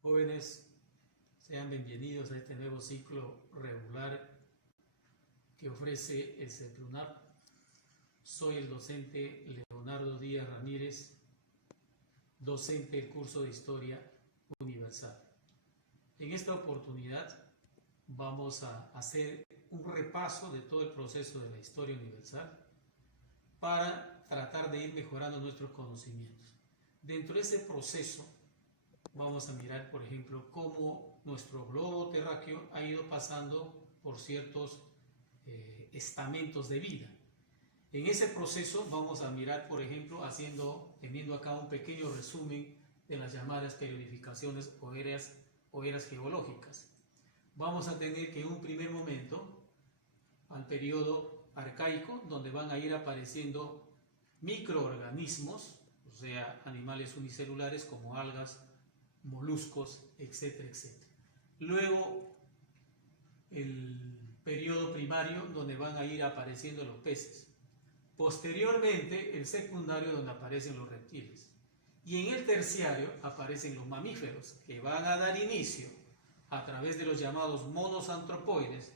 Jóvenes, sean bienvenidos a este nuevo ciclo regular que ofrece el CEPRUNAP. Soy el docente Leonardo Díaz Ramírez, docente del curso de Historia Universal. En esta oportunidad vamos a hacer un repaso de todo el proceso de la Historia Universal para tratar de ir mejorando nuestros conocimientos. Dentro de ese proceso vamos a mirar, por ejemplo, cómo nuestro globo terráqueo ha ido pasando por ciertos estamentos de vida. En ese proceso vamos a mirar, por ejemplo, teniendo acá un pequeño resumen de las llamadas periodificaciones o eras geológicas. Vamos a tener que en un primer momento, al periodo arcaico, donde van a ir apareciendo microorganismos, o sea, animales unicelulares como algas, moluscos, etcétera, etcétera. Luego, el periodo primario, donde van a ir apareciendo los peces. Posteriormente, el secundario, donde aparecen los reptiles. Y en el terciario aparecen los mamíferos, que van a dar inicio, a través de los llamados monos antropoides,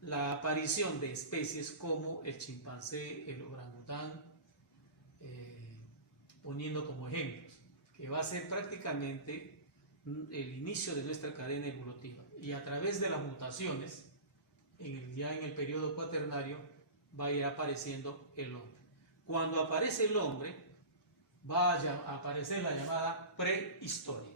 la aparición de especies como el chimpancé, el orangután, poniendo como ejemplos, que va a ser prácticamente el inicio de nuestra cadena evolutiva. Y a través de las mutaciones, ya en el periodo cuaternario, va a ir apareciendo el hombre. Cuando aparece el hombre, va a aparecer la llamada prehistoria.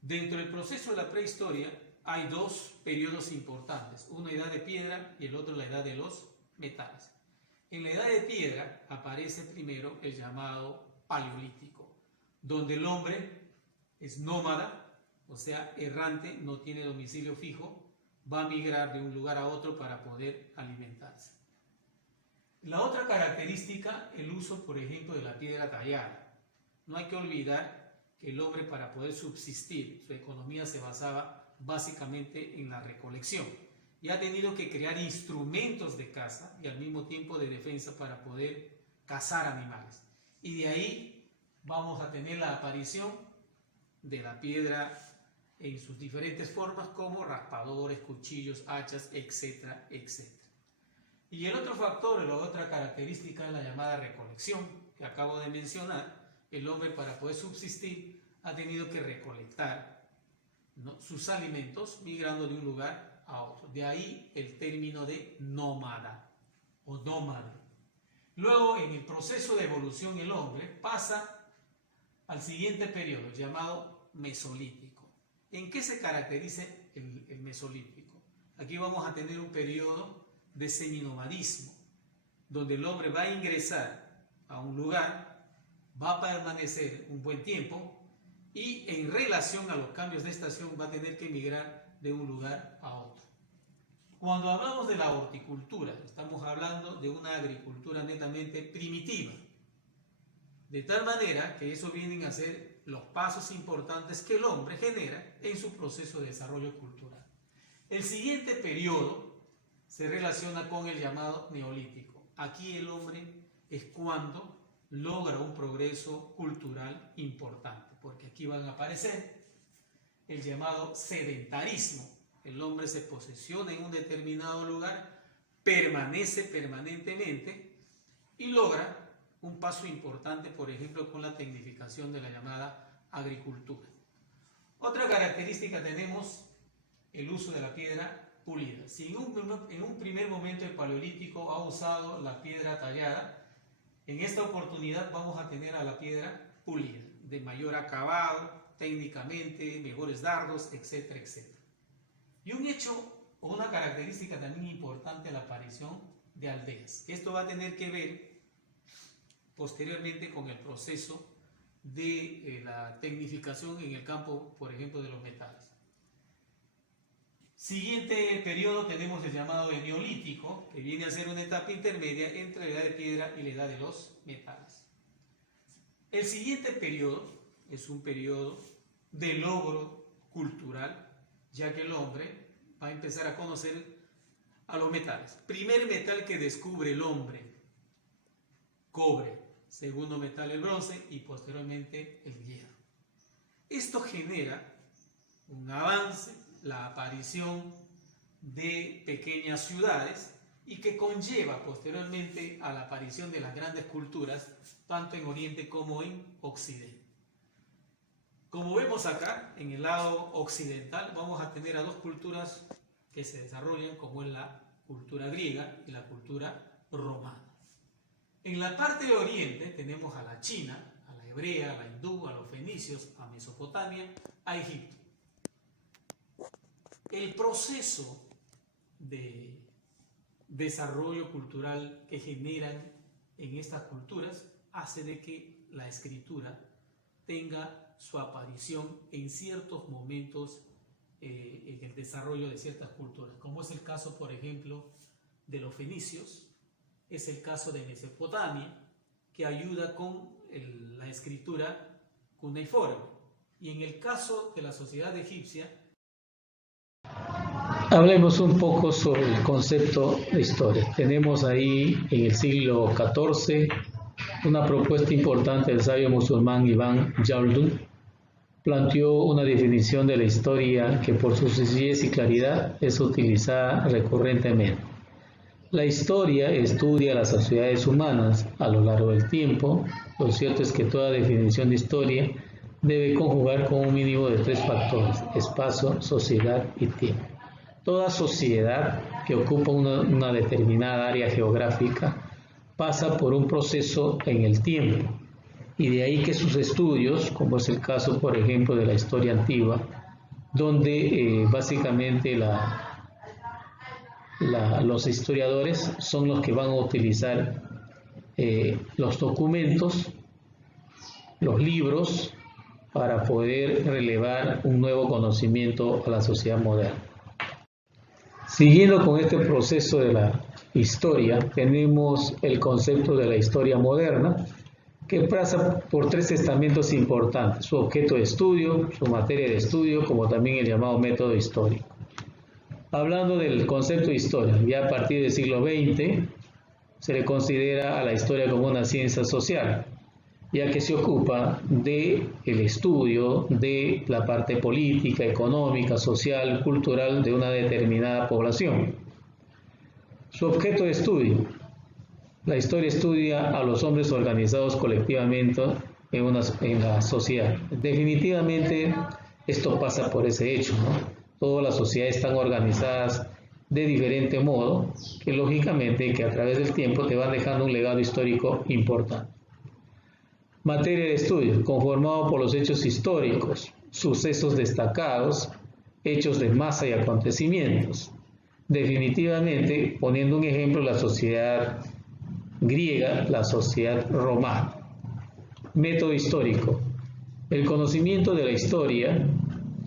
Dentro del proceso de la prehistoria hay dos periodos importantes, una edad de piedra y el otro la edad de los metales. En la edad de piedra aparece primero el llamado paleolítico, donde el hombre es nómada, o sea, errante, no tiene domicilio fijo, va a migrar de un lugar a otro para poder alimentarse. La otra característica, el uso, por ejemplo, de la piedra tallada. No hay que olvidar que el hombre, para poder subsistir, su economía se basaba básicamente en la recolección y ha tenido que crear instrumentos de caza y al mismo tiempo de defensa para poder cazar animales. Y de ahí vamos a tener la aparición de la piedra en sus diferentes formas, como raspadores, cuchillos, hachas, etcétera, etcétera. Y el otro factor, la otra característica es la llamada recolección, que acabo de mencionar. El hombre, para poder subsistir, ha tenido que recolectar, ¿no?, sus alimentos migrando de un lugar a otro. De ahí el término de nómada o nómade. Luego, en el proceso de evolución, el hombre pasa al siguiente periodo, llamado mesolítico. ¿En qué se caracteriza el mesolítico? Aquí vamos a tener un periodo de seminomadismo, donde el hombre va a ingresar a un lugar, va a permanecer un buen tiempo y en relación a los cambios de estación va a tener que migrar de un lugar a otro. Cuando hablamos de la horticultura, estamos hablando de una agricultura netamente primitiva, de tal manera que eso vienen a ser los pasos importantes que el hombre genera en su proceso de desarrollo cultural. El siguiente periodo se relaciona con el llamado neolítico. Aquí el hombre es cuando logra un progreso cultural importante, porque aquí van a aparecer el llamado sedentarismo. El hombre se posesiona en un determinado lugar, permanece permanentemente y logra un paso importante, por ejemplo, con la tecnificación de la llamada agricultura. Otra característica tenemos el uso de la piedra pulida. Si en un primer momento el paleolítico ha usado la piedra tallada, en esta oportunidad vamos a tener a la piedra pulida, de mayor acabado, técnicamente, mejores dardos, etcétera, etcétera. Y un hecho o una característica también importante, la aparición de aldeas. Esto va a tener que ver posteriormente con el proceso de la tecnificación en el campo, por ejemplo, de los metales. Siguiente periodo tenemos el llamado neolítico, que viene a ser una etapa intermedia entre la edad de piedra y la edad de los metales. El siguiente periodo es un periodo de logro cultural, ya que el hombre va a empezar a conocer a los metales. Primer metal que descubre el hombre, cobre. Segundo metal, el bronce, y posteriormente el hierro. Esto genera un avance, la aparición de pequeñas ciudades y que conlleva posteriormente a la aparición de las grandes culturas, tanto en Oriente como en Occidente. Como vemos acá, en el lado occidental vamos a tener a dos culturas que se desarrollan, como es la cultura griega y la cultura romana. En la parte de Oriente tenemos a la China, a la hebrea, a la hindú, a los fenicios, a Mesopotamia, a Egipto. El proceso de desarrollo cultural que generan en estas culturas hace de que la escritura tenga su aparición en ciertos momentos en el desarrollo de ciertas culturas, como es el caso, por ejemplo, de los fenicios, es el caso de Mesopotamia, que ayuda con la escritura cuneiforme, y en el caso de la sociedad egipcia. Hablemos un poco sobre el concepto de historia. Tenemos ahí en el siglo XIV una propuesta importante del sabio musulmán Ibn Khaldun. Planteó una definición de la historia que por su sencillez y claridad es utilizada recurrentemente. La historia estudia las sociedades humanas a lo largo del tiempo. Lo cierto es que toda definición de historia debe conjugar con un mínimo de 3 factores: espacio, sociedad y tiempo. Toda sociedad que ocupa una determinada área geográfica pasa por un proceso en el tiempo, y de ahí que sus estudios, como es el caso por ejemplo de la historia antigua, donde básicamente los historiadores son los que van a utilizar los documentos, los libros, para poder relevar un nuevo conocimiento a la sociedad moderna. Siguiendo con este proceso de la historia, tenemos el concepto de la historia moderna, que pasa por 3 estamentos importantes: su objeto de estudio, su materia de estudio, como también el llamado método histórico. Hablando del concepto de historia, ya a partir del siglo XX se le considera a la historia como una ciencia social, ya que se ocupa del estudio de la parte política, económica, social, cultural de una determinada población. Su objeto de estudio: la historia estudia a los hombres organizados colectivamente en la sociedad. Definitivamente esto pasa por ese hecho, ¿no? Todas las sociedades están organizadas de diferente modo, que lógicamente que a través del tiempo te van dejando un legado histórico importante. Materia de estudio: conformado por los hechos históricos, sucesos destacados, hechos de masa y acontecimientos. Definitivamente, poniendo un ejemplo, la sociedad griega, la sociedad romana. Método histórico: el conocimiento de la historia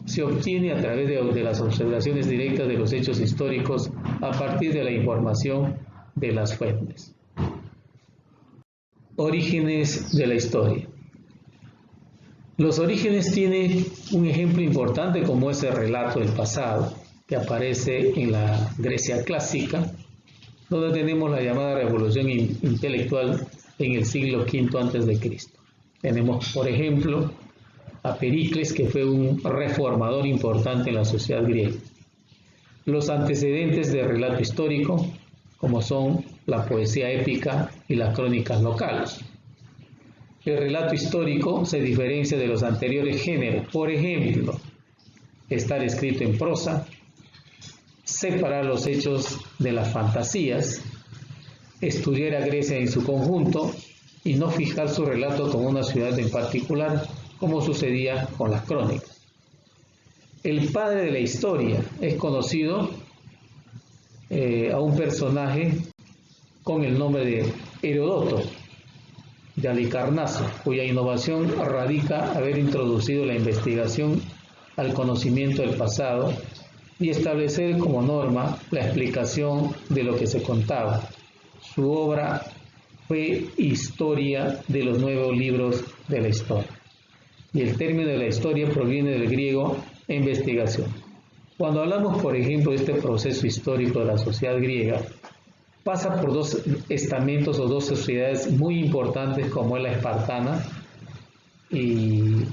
se obtiene a través de las observaciones directas de los hechos históricos a partir de la información de las fuentes. Orígenes de la historia. Los orígenes tienen un ejemplo importante, como es el relato del pasado, que aparece en la Grecia clásica, donde tenemos la llamada revolución intelectual en el siglo V a.C. Tenemos, por ejemplo, a Pericles, que fue un reformador importante en la sociedad griega. Los antecedentes del relato histórico, como son la poesía épica y las crónicas locales. El relato histórico se diferencia de los anteriores géneros. Por ejemplo, estar escrito en prosa, separar los hechos de las fantasías, estudiar a Grecia en su conjunto y no fijar su relato con una ciudad en particular, como sucedía con las crónicas. El padre de la historia es conocido a un personaje con el nombre de Heródoto de Halicarnaso, cuya innovación radica haber introducido la investigación al conocimiento del pasado y establecer como norma la explicación de lo que se contaba. Su obra fue Historia de los 9 libros de la historia. Y el término de la historia proviene del griego investigación. Cuando hablamos, por ejemplo, de este proceso histórico de la sociedad griega, pasa por 2 estamentos o 2 sociedades muy importantes, como es la espartana y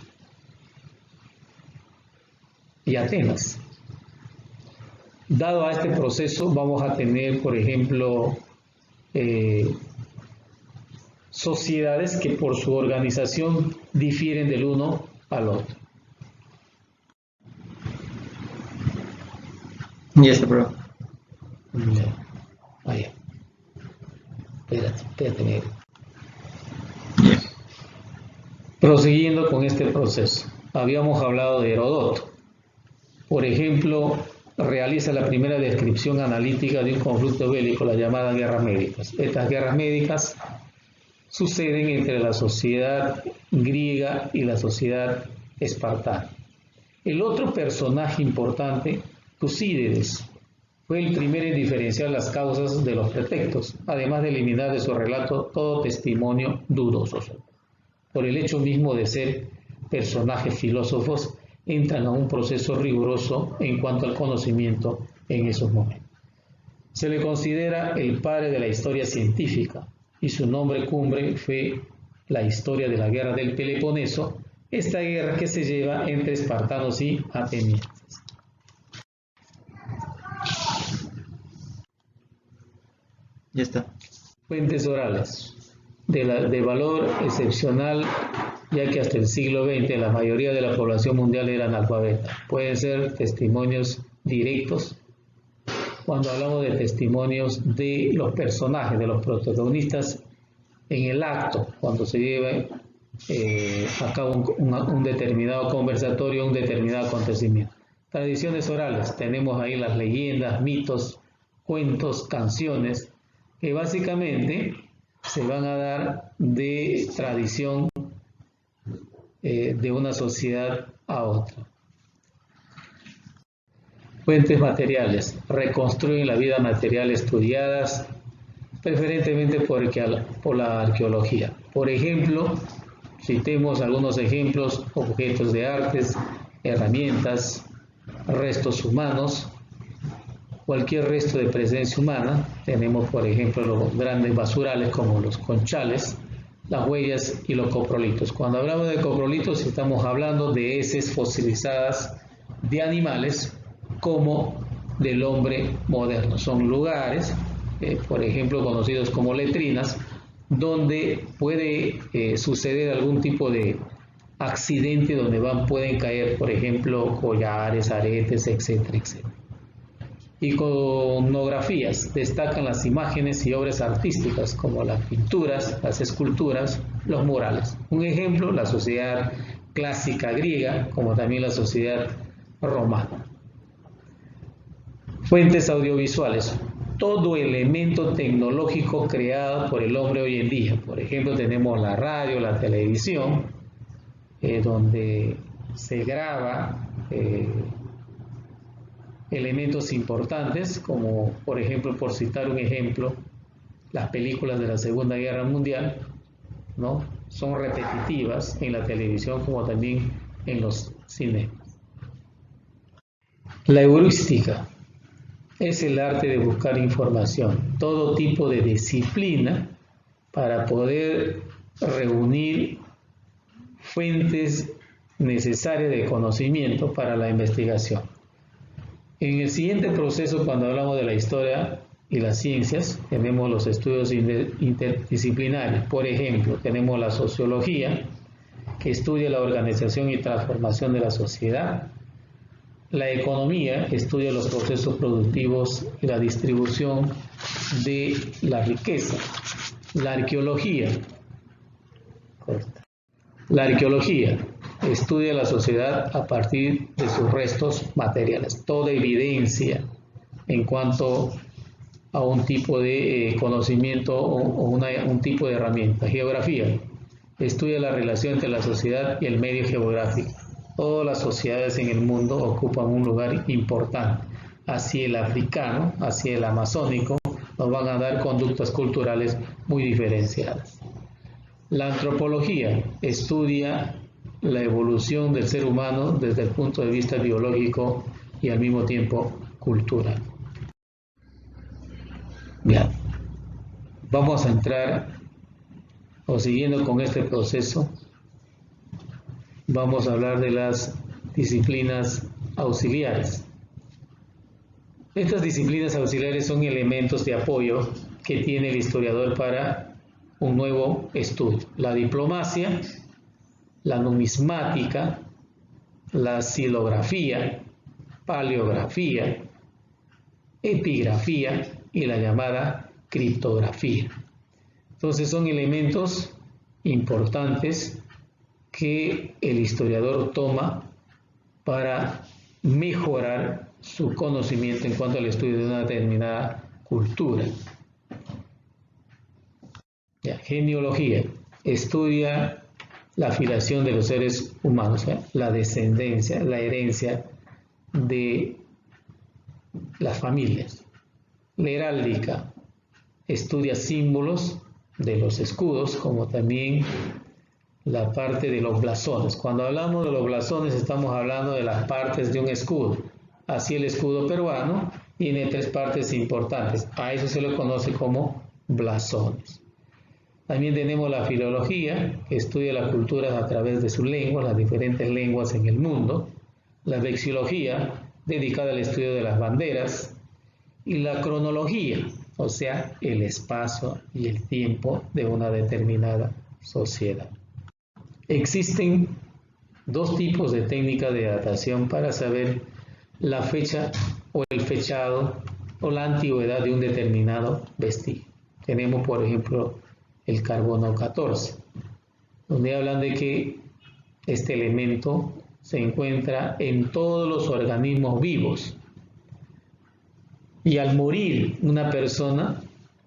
y Atenas. Dado a este proceso, vamos a tener, por ejemplo, sociedades que por su organización difieren del uno al otro. Ya está, bro. Vaya. Espérate, Miguel. Prosiguiendo con este proceso, habíamos hablado de Heródoto. Por ejemplo, realiza la primera descripción analítica de un conflicto bélico, la llamada guerras médicas. Estas guerras médicas suceden entre la sociedad griega y la sociedad espartana. El otro personaje importante, Tucídides, fue el primero en diferenciar las causas de los pretextos, además de eliminar de su relato todo testimonio dudoso. Por el hecho mismo de ser personajes filósofos, entran a un proceso riguroso en cuanto al conocimiento en esos momentos. Se le considera el padre de la historia científica y su nombre cumbre fue la historia de la guerra del Peloponeso, esta guerra que se lleva entre espartanos y atenienses. Ya está. Fuentes orales de valor excepcional, ya que hasta el siglo XX la mayoría de la población mundial era analfabeta. Pueden ser testimonios directos, cuando hablamos de testimonios de los personajes, de los protagonistas en el acto, cuando se lleva a cabo un determinado conversatorio, un determinado acontecimiento. Tradiciones orales, tenemos ahí las leyendas, mitos, cuentos, canciones, que básicamente se van a dar de tradición de una sociedad a otra. Fuentes materiales, reconstruyen la vida material estudiadas preferentemente por la arqueología. Por ejemplo, citemos algunos ejemplos: objetos de artes, herramientas, restos humanos, cualquier resto de presencia humana. Tenemos, por ejemplo, los grandes basurales como los conchales, las huellas y los coprolitos. Cuando hablamos de coprolitos estamos hablando de heces fosilizadas de animales como del hombre moderno. Son lugares, por ejemplo, conocidos como letrinas, donde puede suceder algún tipo de accidente donde pueden caer, por ejemplo, collares, aretes, etcétera, etcétera. Iconografías, destacan las imágenes y obras artísticas como las pinturas, las esculturas, los murales. Un ejemplo, la sociedad clásica griega, como también la sociedad romana. Fuentes audiovisuales, todo elemento tecnológico creado por el hombre hoy en día. Por ejemplo, tenemos la radio, la televisión, donde se graba elementos importantes, como por ejemplo, por citar un ejemplo, las películas de la Segunda Guerra Mundial, ¿no? Son repetitivas en la televisión como también en los cines. La heurística es el arte de buscar información, todo tipo de disciplina para poder reunir fuentes necesarias de conocimiento para la investigación. En el siguiente proceso, cuando hablamos de la historia y las ciencias, tenemos los estudios interdisciplinarios. Por ejemplo, tenemos la sociología, que estudia la organización y transformación de la sociedad. La economía estudia los procesos productivos y la distribución de la riqueza. La arqueología estudia la sociedad a partir de sus restos materiales, toda evidencia en cuanto a un tipo de conocimiento o un tipo de herramienta. Geografía estudia la relación entre la sociedad y el medio geográfico. Todas las sociedades en el mundo ocupan un lugar importante. Así el africano, así el amazónico, nos van a dar conductas culturales muy diferenciadas. La antropología estudia la evolución del ser humano desde el punto de vista biológico y al mismo tiempo cultural. Bien, vamos a entrar, o siguiendo con este proceso, vamos a hablar de las disciplinas auxiliares. Estas disciplinas auxiliares son elementos de apoyo que tiene el historiador para un nuevo estudio. La diplomacia, la numismática, la xilografía, paleografía, epigrafía y la llamada criptografía. Entonces son elementos importantes que el historiador toma para mejorar su conocimiento en cuanto al estudio de una determinada cultura. Genealogía estudia la filiación de los seres humanos, la descendencia, la herencia de las familias. La heráldica estudia símbolos de los escudos, como también la parte de los blasones. Cuando hablamos de los blasones estamos hablando de las partes de un escudo. Así el escudo peruano tiene 3 partes importantes. A eso se le conoce como blasones. También tenemos la filología, que estudia las culturas a través de sus lenguas, las diferentes lenguas en el mundo. La vexilología, dedicada al estudio de las banderas. Y la cronología, o sea, el espacio y el tiempo de una determinada sociedad. Existen 2 tipos de técnicas de datación para saber la fecha o el fechado o la antigüedad de un determinado vestigio. Tenemos, por ejemplo, el carbono 14, donde hablan de que este elemento se encuentra en todos los organismos vivos. Y al morir una persona,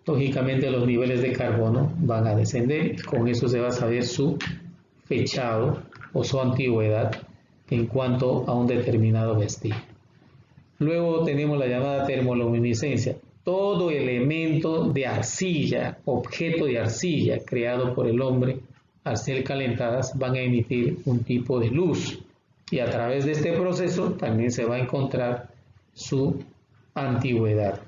lógicamente los niveles de carbono van a descender. Con eso se va a saber su fechado o su antigüedad en cuanto a un determinado vestigio. Luego tenemos la llamada termoluminiscencia. Todo elemento de arcilla, objeto de arcilla creado por el hombre, al ser calentadas, van a emitir un tipo de luz. Y a través de este proceso también se va a encontrar su antigüedad.